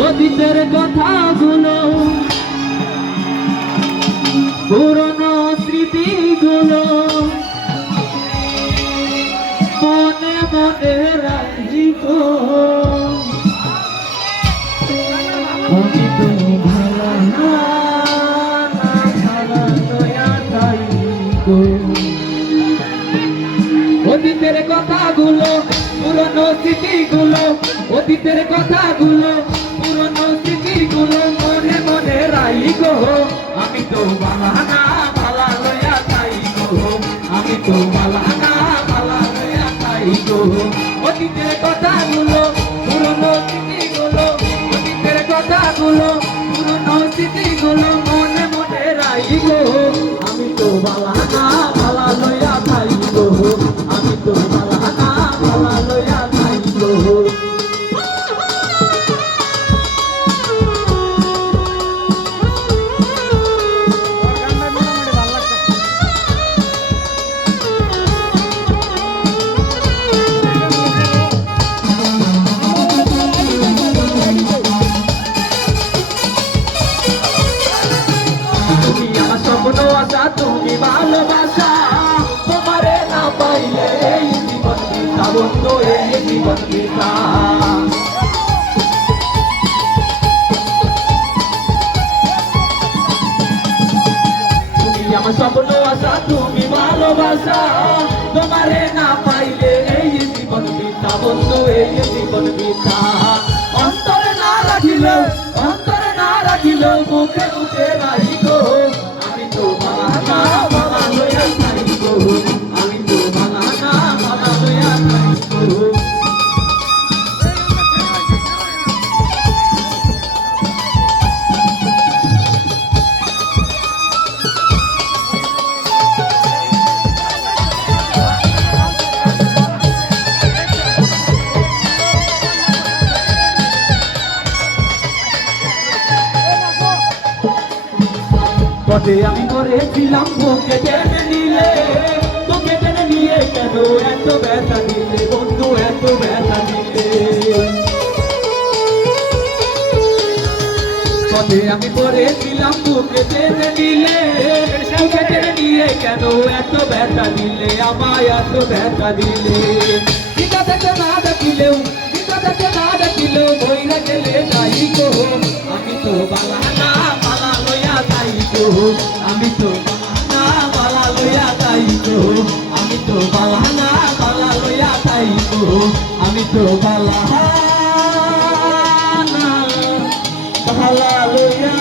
অতীতের কথাগুলো, পুরনো স্মৃতিগুলো মনে মনে রাখিব। আমি তো ভালো না ভালো লয়া যাইব। অতীতের কথাগুলো, পুরনো স্মৃতিগুলো, অতীতের কথাগুলো, পুরনো স্মৃতিগুলো মনে মনে রাইব। আমি তো বালানা বালা লয়া যাইব। আমি তো বালানা বালা লয়া যাইব। অতীতের কথাগুলো, পুরনো স্মৃতিগুলো, অতীতের কথাগুলো, পুরনো স্মৃতিগুলো মনে মনে রাইব। আমি তো বালানা বালা লয়া যাইব। আমি তো বালানা বালা লয়া যাইব। তুমি আমার স্বপ্ন আশা, তুমি ভালোবাসা, তোমারে না পাইলে এই জীবন বৃথা বন্ধু, এই জীবন বৃথা। তুমি আমার স্বপ্ন আশা, তুমি ভালোবাসা, তোমারে না পাইলে এই জীবন বৃথা বন্ধু, এই জীবন বৃথা। অন্তরে না রাখিল, অন্তরে না রাখিল, মুখে মুখে রাখিল। আমি তো বালানা বালা লয়া যাইব। আমি তো বালানা বালা লয়া যাইব। পথে আমি করেছিলাম বুকে টেনে নিলে, তোকে টেনে নিয়ে কেন এত ব্যথা দিলে বন্ধু, এত ব্যথা দিলে। পথে আমি করেছিলাম বুকে টেনে নিলে, তোকে টেনে নিয়ে কেন এত ব্যথা দিলে, আমায় এত ব্যথা দিলে। পিতা থেকে না ডাকিলেও, পিতা থেকে না ডাকিলেও বইরা গেলে যাই গো। আমি তো বালানা বালা লয়া যাইব। আমি তো বালানা বালা লয়া যাইব। আমি তো বালানা বালা লয়া যাইব। আমি তো বালানা বালা লয়া